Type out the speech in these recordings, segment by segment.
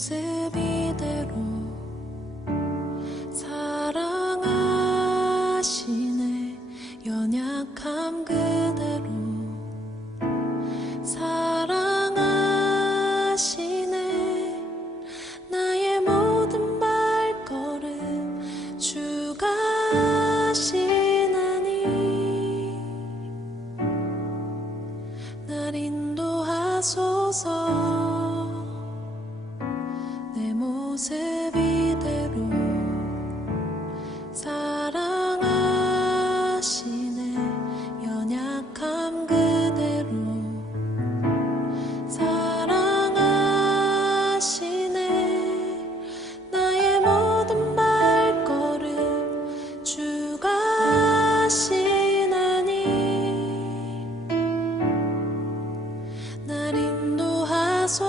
모습 이대로 사랑하시네. 연약함 그대로 사랑하시네. 나의 모든 발걸음 주가 하시나니 날 인도하소서. 내 모습 이대로 사랑하시네. 연약함 그대로 사랑하시네. 나의 모든 발걸음 주가 하시나니 날 인도하소서.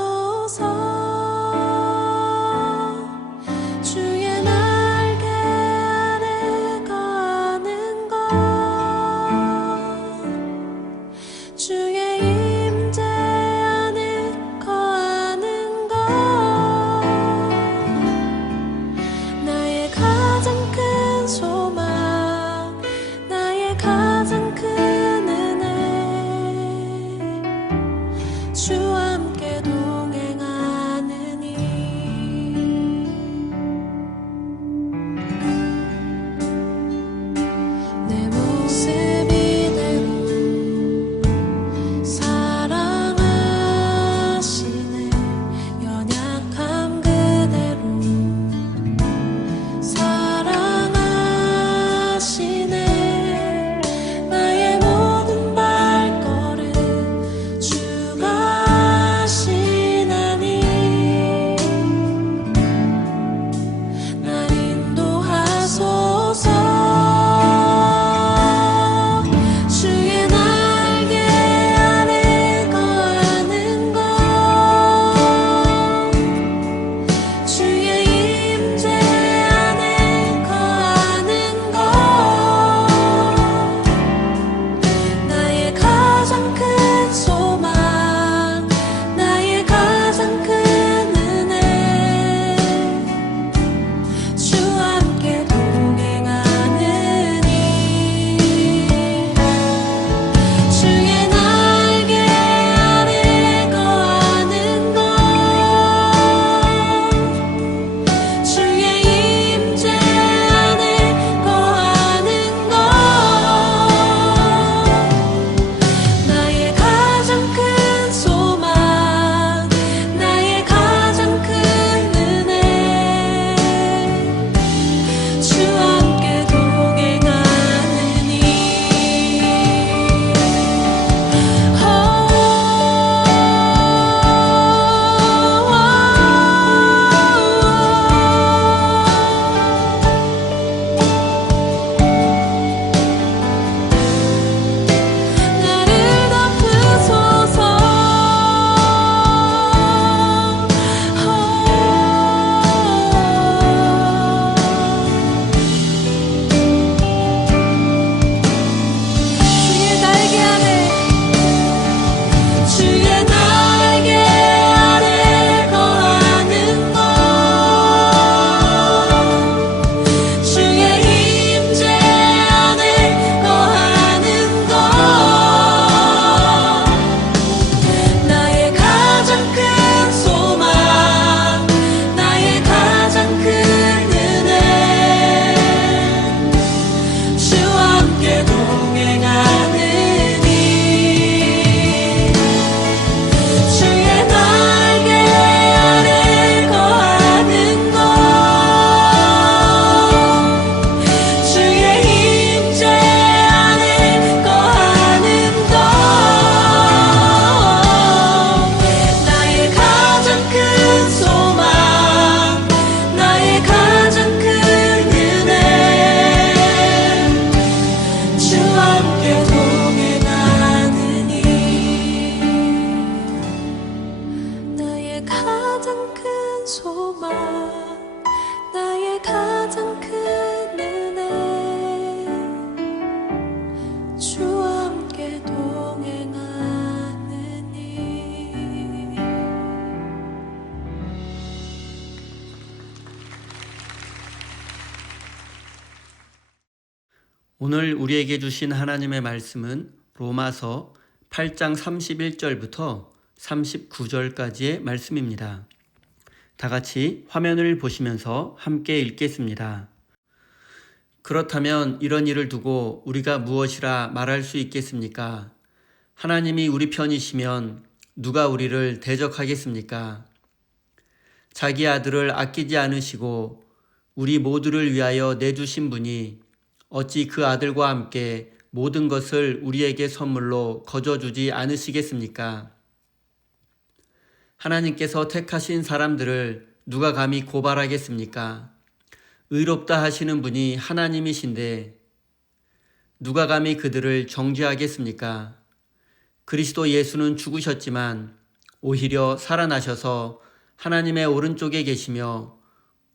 오늘 우리에게 주신 하나님의 말씀은 로마서 8장 31절부터 39절까지의 말씀입니다. 다 같이 화면을 보시면서 함께 읽겠습니다. 그렇다면 이런 일을 두고 우리가 무엇이라 말할 수 있겠습니까? 하나님이 우리 편이시면 누가 우리를 대적하겠습니까? 자기 아들을 아끼지 않으시고 우리 모두를 위하여 내주신 분이 어찌 그 아들과 함께 모든 것을 우리에게 선물로 거저주지 않으시겠습니까? 하나님께서 택하신 사람들을 누가 감히 고발하겠습니까? 의롭다 하시는 분이 하나님이신데 누가 감히 그들을 정죄하겠습니까? 그리스도 예수는 죽으셨지만 오히려 살아나셔서 하나님의 오른쪽에 계시며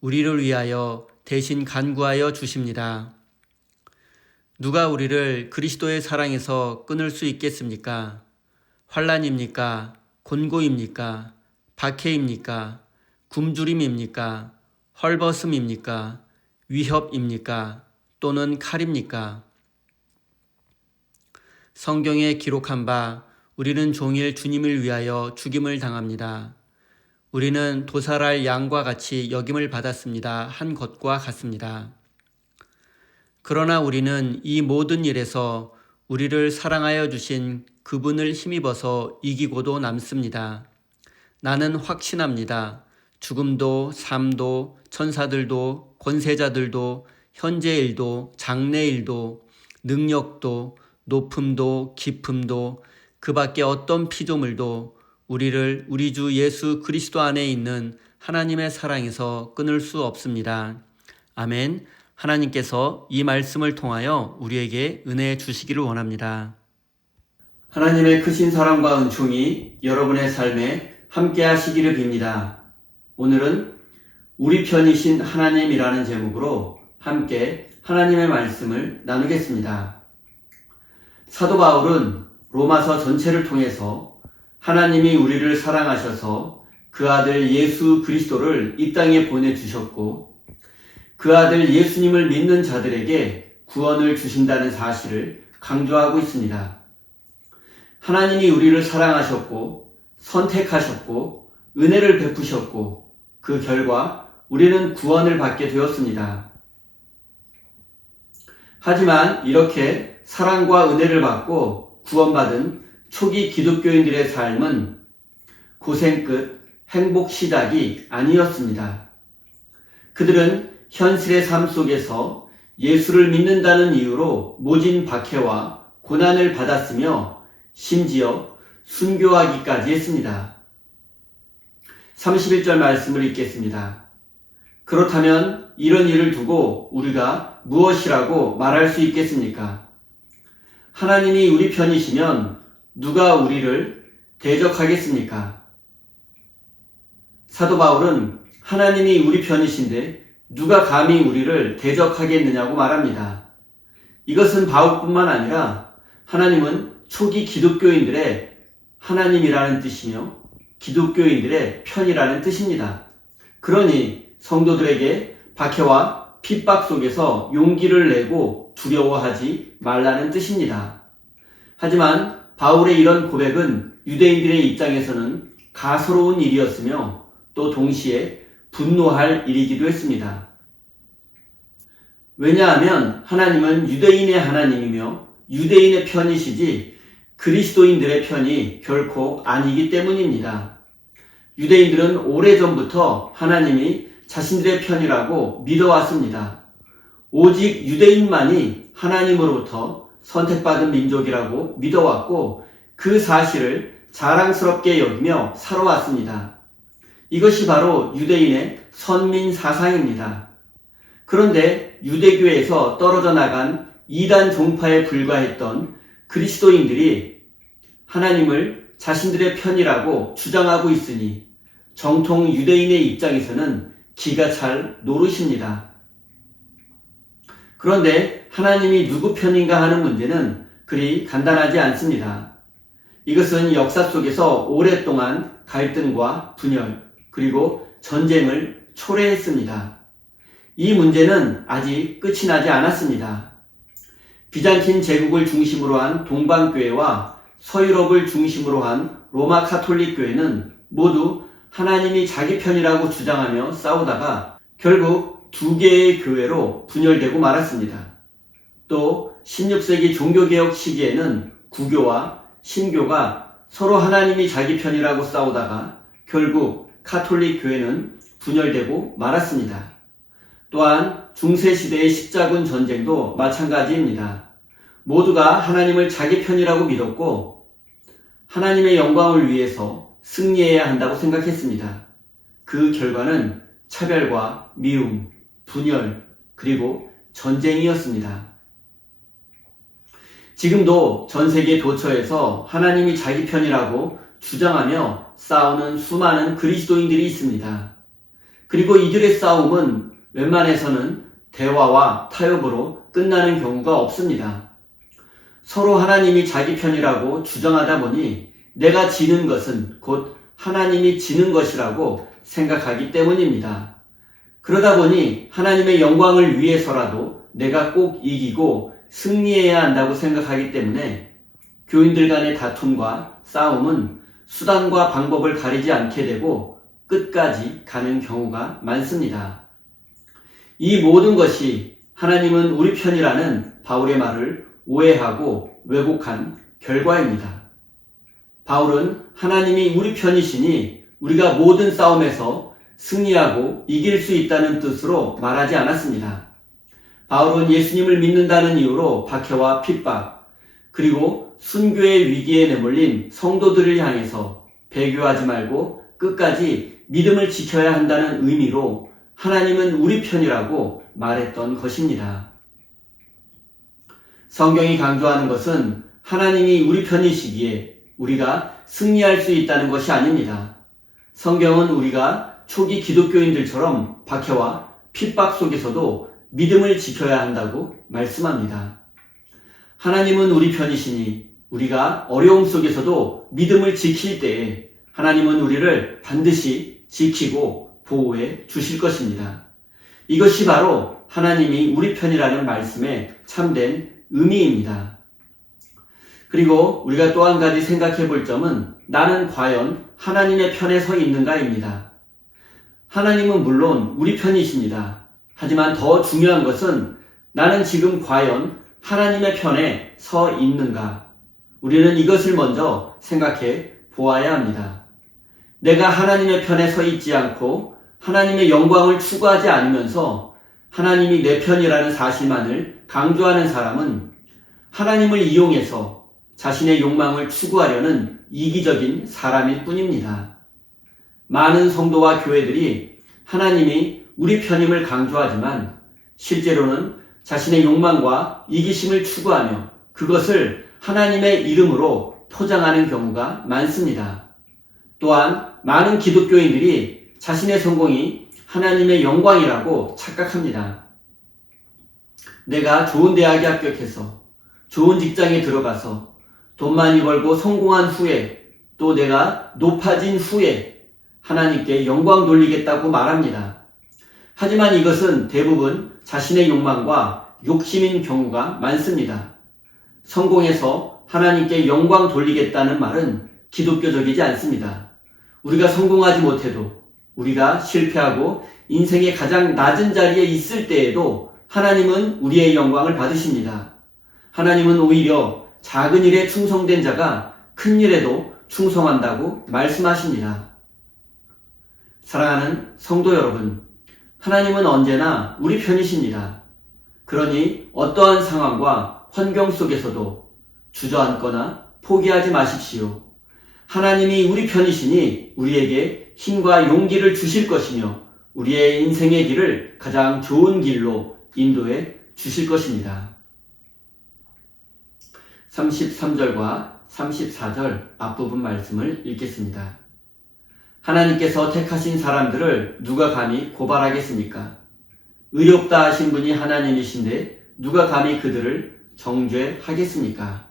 우리를 위하여 대신 간구하여 주십니다. 누가 우리를 그리스도의 사랑에서 끊을 수 있겠습니까? 환난입니까? 곤고입니까? 박해입니까? 굶주림입니까? 헐벗음입니까? 위협입니까? 또는 칼입니까? 성경에 기록한 바 우리는 종일 주님을 위하여 죽임을 당합니다. 우리는 도살할 양과 같이 여김을 받았습니다. 한 것과 같습니다. 그러나 우리는 이 모든 일에서 우리를 사랑하여 주신 그분을 힘입어서 이기고도 남습니다. 나는 확신합니다. 죽음도 삶도 천사들도 권세자들도 현재일도 장래일도 능력도 높음도 깊음도 그 밖에 어떤 피조물도 우리를 우리 주 예수 그리스도 안에 있는 하나님의 사랑에서 끊을 수 없습니다. 아멘. 하나님께서 이 말씀을 통하여 우리에게 은혜 주시기를 원합니다. 하나님의 크신 사랑과 은총이 여러분의 삶에 함께 하시기를 빕니다. 오늘은 우리 편이신 하나님이라는 제목으로 함께 하나님의 말씀을 나누겠습니다. 사도 바울은 로마서 전체를 통해서 하나님이 우리를 사랑하셔서 그 아들 예수 그리스도를 이 땅에 보내주셨고 그 아들 예수님을 믿는 자들에게 구원을 주신다는 사실을 강조하고 있습니다. 하나님이 우리를 사랑하셨고 선택하셨고 은혜를 베푸셨고 그 결과 우리는 구원을 받게 되었습니다. 하지만 이렇게 사랑과 은혜를 받고 구원받은 초기 기독교인들의 삶은 고생 끝 행복 시작이 아니었습니다. 그들은 현실의 삶 속에서 예수를 믿는다는 이유로 모진 박해와 고난을 받았으며 심지어 순교하기까지 했습니다. 31절 말씀을 읽겠습니다. 그렇다면 이런 일을 두고 우리가 무엇이라고 말할 수 있겠습니까? 하나님이 우리 편이시면 누가 우리를 대적하겠습니까? 사도 바울은 하나님이 우리 편이신데 누가 감히 우리를 대적하겠느냐고 말합니다. 이것은 바울뿐만 아니라 하나님은 초기 기독교인들의 하나님이라는 뜻이며 기독교인들의 편이라는 뜻입니다. 그러니 성도들에게 박해와 핍박 속에서 용기를 내고 두려워하지 말라는 뜻입니다. 하지만 바울의 이런 고백은 유대인들의 입장에서는 가소로운 일이었으며 또 동시에 분노할 일이기도 했습니다. 왜냐하면 하나님은 유대인의 하나님이며 유대인의 편이시지 그리스도인들의 편이 결코 아니기 때문입니다. 유대인들은 오래전부터 하나님이 자신들의 편이라고 믿어왔습니다. 오직 유대인만이 하나님으로부터 선택받은 민족이라고 믿어왔고 그 사실을 자랑스럽게 여기며 살아왔습니다. 이것이 바로 유대인의 선민 사상입니다. 그런데 유대교에서 떨어져 나간 이단 종파에 불과했던 그리스도인들이 하나님을 자신들의 편이라고 주장하고 있으니 정통 유대인의 입장에서는 기가 찰 노릇입니다. 그런데 하나님이 누구 편인가 하는 문제는 그리 간단하지 않습니다. 이것은 역사 속에서 오랫동안 갈등과 분열 그리고 전쟁을 초래했습니다. 이 문제는 아직 끝이 나지 않았습니다. 비잔틴 제국을 중심으로 한 동방교회와 서유럽을 중심으로 한 로마 카톨릭 교회는 모두 하나님이 자기 편이라고 주장하며 싸우다가 결국 두 개의 교회로 분열되고 말았습니다. 또 16세기 종교개혁 시기에는 구교와 신교가 서로 하나님이 자기 편이라고 싸우다가 결국 카톨릭 교회는 분열되고 말았습니다. 또한 중세시대의 십자군 전쟁도 마찬가지입니다. 모두가 하나님을 자기 편이라고 믿었고 하나님의 영광을 위해서 승리해야 한다고 생각했습니다. 그 결과는 차별과 미움, 분열, 그리고 전쟁이었습니다. 지금도 전 세계 도처에서 하나님이 자기 편이라고 주장하며 싸우는 수많은 그리스도인들이 있습니다. 그리고 이들의 싸움은 웬만해서는 대화와 타협으로 끝나는 경우가 없습니다. 서로 하나님이 자기 편이라고 주장하다 보니 내가 지는 것은 곧 하나님이 지는 것이라고 생각하기 때문입니다. 그러다 보니 하나님의 영광을 위해서라도 내가 꼭 이기고 승리해야 한다고 생각하기 때문에 교인들 간의 다툼과 싸움은 수단과 방법을 가리지 않게 되고 끝까지 가는 경우가 많습니다. 이 모든 것이 하나님은 우리 편이라는 바울의 말을 오해하고 왜곡한 결과입니다. 바울은 하나님이 우리 편이시니 우리가 모든 싸움에서 승리하고 이길 수 있다는 뜻으로 말하지 않았습니다. 바울은 예수님을 믿는다는 이유로 박해와 핍박, 그리고 순교의 위기에 내몰린 성도들을 향해서 배교하지 말고 끝까지 믿음을 지켜야 한다는 의미로 하나님은 우리 편이라고 말했던 것입니다. 성경이 강조하는 것은 하나님이 우리 편이시기에 우리가 승리할 수 있다는 것이 아닙니다. 성경은 우리가 초기 기독교인들처럼 박해와 핍박 속에서도 믿음을 지켜야 한다고 말씀합니다. 하나님은 우리 편이시니 우리가 어려움 속에서도 믿음을 지킬 때에 하나님은 우리를 반드시 지키고 보호해 주실 것입니다. 이것이 바로 하나님이 우리 편이라는 말씀의 참된 의미입니다. 그리고 우리가 또 한 가지 생각해 볼 점은 나는 과연 하나님의 편에 서 있는가입니다. 하나님은 물론 우리 편이십니다. 하지만 더 중요한 것은 나는 지금 과연 하나님의 편에 서 있는가? 우리는 이것을 먼저 생각해 보아야 합니다. 내가 하나님의 편에 서 있지 않고 하나님의 영광을 추구하지 않으면서 하나님이 내 편이라는 사실만을 강조하는 사람은 하나님을 이용해서 자신의 욕망을 추구하려는 이기적인 사람일 뿐입니다. 많은 성도와 교회들이 하나님이 우리 편임을 강조하지만 실제로는 자신의 욕망과 이기심을 추구하며 그것을 하나님의 이름으로 포장하는 경우가 많습니다. 또한 많은 기독교인들이 자신의 성공이 하나님의 영광이라고 착각합니다. 내가 좋은 대학에 합격해서 좋은 직장에 들어가서 돈 많이 벌고 성공한 후에 또 내가 높아진 후에 하나님께 영광 돌리겠다고 말합니다. 하지만 이것은 대부분 자신의 욕망과 욕심인 경우가 많습니다. 성공해서 하나님께 영광 돌리겠다는 말은 기독교적이지 않습니다. 우리가 성공하지 못해도 우리가 실패하고 인생의 가장 낮은 자리에 있을 때에도 하나님은 우리의 영광을 받으십니다. 하나님은 오히려 작은 일에 충성된 자가 큰 일에도 충성한다고 말씀하십니다. 사랑하는 성도 여러분, 하나님은 언제나 우리 편이십니다. 그러니 어떠한 상황과 환경 속에서도 주저앉거나 포기하지 마십시오. 하나님이 우리 편이시니 우리에게 힘과 용기를 주실 것이며 우리의 인생의 길을 가장 좋은 길로 인도해 주실 것입니다. 33절과 34절 앞부분 말씀을 읽겠습니다. 하나님께서 택하신 사람들을 누가 감히 고발하겠습니까? 의롭다 하신 분이 하나님이신데 누가 감히 그들을 정죄하겠습니까?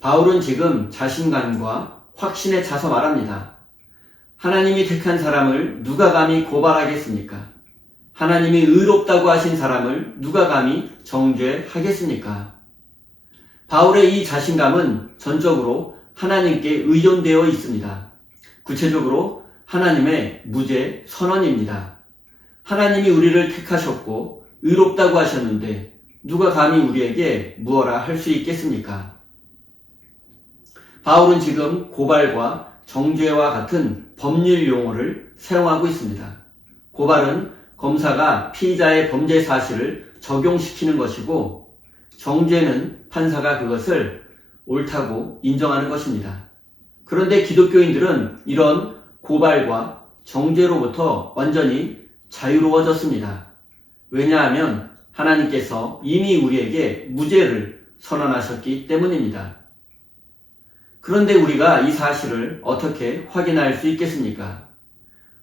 바울은 지금 자신감과 확신에 차서 말합니다. 하나님이 택한 사람을 누가 감히 고발하겠습니까? 하나님이 의롭다고 하신 사람을 누가 감히 정죄하겠습니까? 바울의 이 자신감은 전적으로 하나님께 의존되어 있습니다. 구체적으로 하나님의 무죄 선언입니다. 하나님이 우리를 택하셨고 의롭다고 하셨는데 누가 감히 우리에게 무엇라 할 수 있겠습니까? 바울은 지금 고발과 정죄와 같은 법률 용어를 사용하고 있습니다. 고발은 검사가 피의자의 범죄 사실을 적용시키는 것이고, 정죄는 판사가 그것을 옳다고 인정하는 것입니다. 그런데 기독교인들은 이런 고발과 정죄로부터 완전히 자유로워졌습니다. 왜냐하면 하나님께서 이미 우리에게 무죄를 선언하셨기 때문입니다. 그런데 우리가 이 사실을 어떻게 확인할 수 있겠습니까?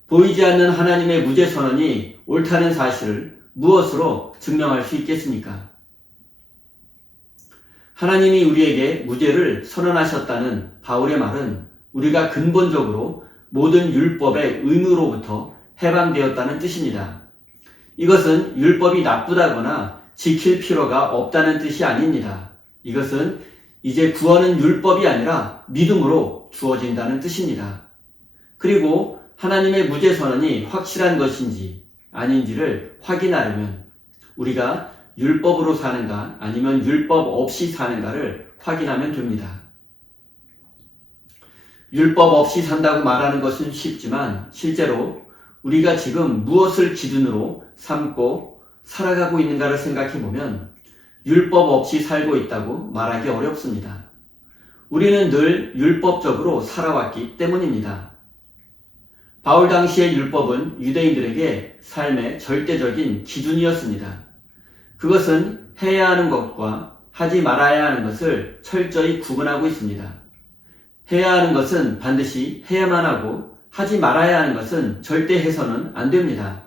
보이지 않는 하나님의 무죄 선언이 옳다는 사실을 무엇으로 증명할 수 있겠습니까? 하나님이 우리에게 무죄를 선언하셨다는 바울의 말은 우리가 근본적으로 모든 율법의 의무로부터 해방되었다는 뜻입니다. 이것은 율법이 나쁘다거나 지킬 필요가 없다는 뜻이 아닙니다. 이것은 이제 구원은 율법이 아니라 믿음으로 주어진다는 뜻입니다. 그리고 하나님의 무죄 선언이 확실한 것인지 아닌지를 확인하려면 우리가 율법으로 사는가 아니면 율법 없이 사는가를 확인하면 됩니다. 율법 없이 산다고 말하는 것은 쉽지만 실제로 우리가 지금 무엇을 기준으로 삼고 살아가고 있는가를 생각해 보면 율법 없이 살고 있다고 말하기 어렵습니다. 우리는 늘 율법적으로 살아왔기 때문입니다. 바울 당시의 율법은 유대인들에게 삶의 절대적인 기준이었습니다. 그것은 해야 하는 것과 하지 말아야 하는 것을 철저히 구분하고 있습니다. 해야 하는 것은 반드시 해야만 하고 하지 말아야 하는 것은 절대 해서는 안 됩니다.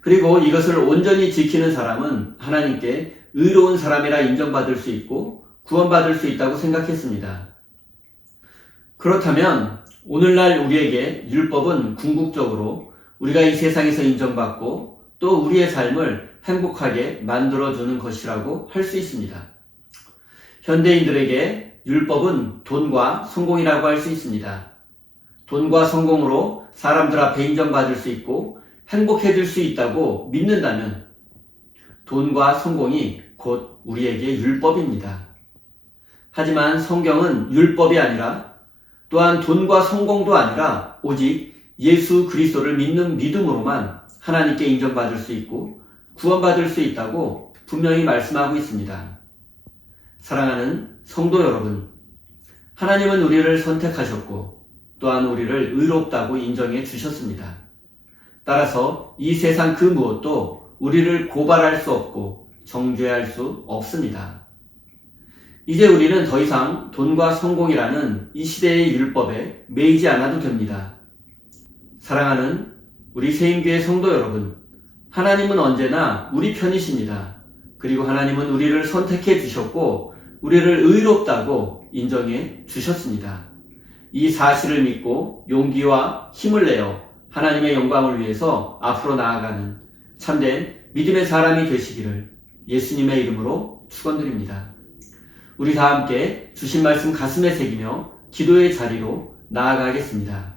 그리고 이것을 온전히 지키는 사람은 하나님께 의로운 사람이라 인정받을 수 있고 구원받을 수 있다고 생각했습니다. 그렇다면 오늘날 우리에게 율법은 궁극적으로 우리가 이 세상에서 인정받고 또 우리의 삶을 행복하게 만들어주는 것이라고 할 수 있습니다. 현대인들에게 율법은 돈과 성공이라고 할 수 있습니다. 돈과 성공으로 사람들 앞에 인정받을 수 있고 행복해질 수 있다고 믿는다면 돈과 성공이 곧 우리에게 율법입니다. 하지만 성경은 율법이 아니라 또한 돈과 성공도 아니라 오직 예수 그리스도를 믿는 믿음으로만 하나님께 인정받을 수 있고 구원받을 수 있다고 분명히 말씀하고 있습니다. 사랑하는 성도 여러분, 하나님은 우리를 선택하셨고 또한 우리를 의롭다고 인정해 주셨습니다. 따라서 이 세상 그 무엇도 우리를 고발할 수 없고 정죄할 수 없습니다. 이제 우리는 더 이상 돈과 성공이라는 이 시대의 율법에 매이지 않아도 됩니다. 사랑하는 우리 세임교회 성도 여러분, 하나님은 언제나 우리 편이십니다. 그리고 하나님은 우리를 선택해 주셨고 우리를 의롭다고 인정해 주셨습니다. 이 사실을 믿고 용기와 힘을 내어 하나님의 영광을 위해서 앞으로 나아가는 참된 믿음의 사람이 되시기를 예수님의 이름으로 축원드립니다. 우리 다 함께 주신 말씀 가슴에 새기며 기도의 자리로 나아가겠습니다.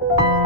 내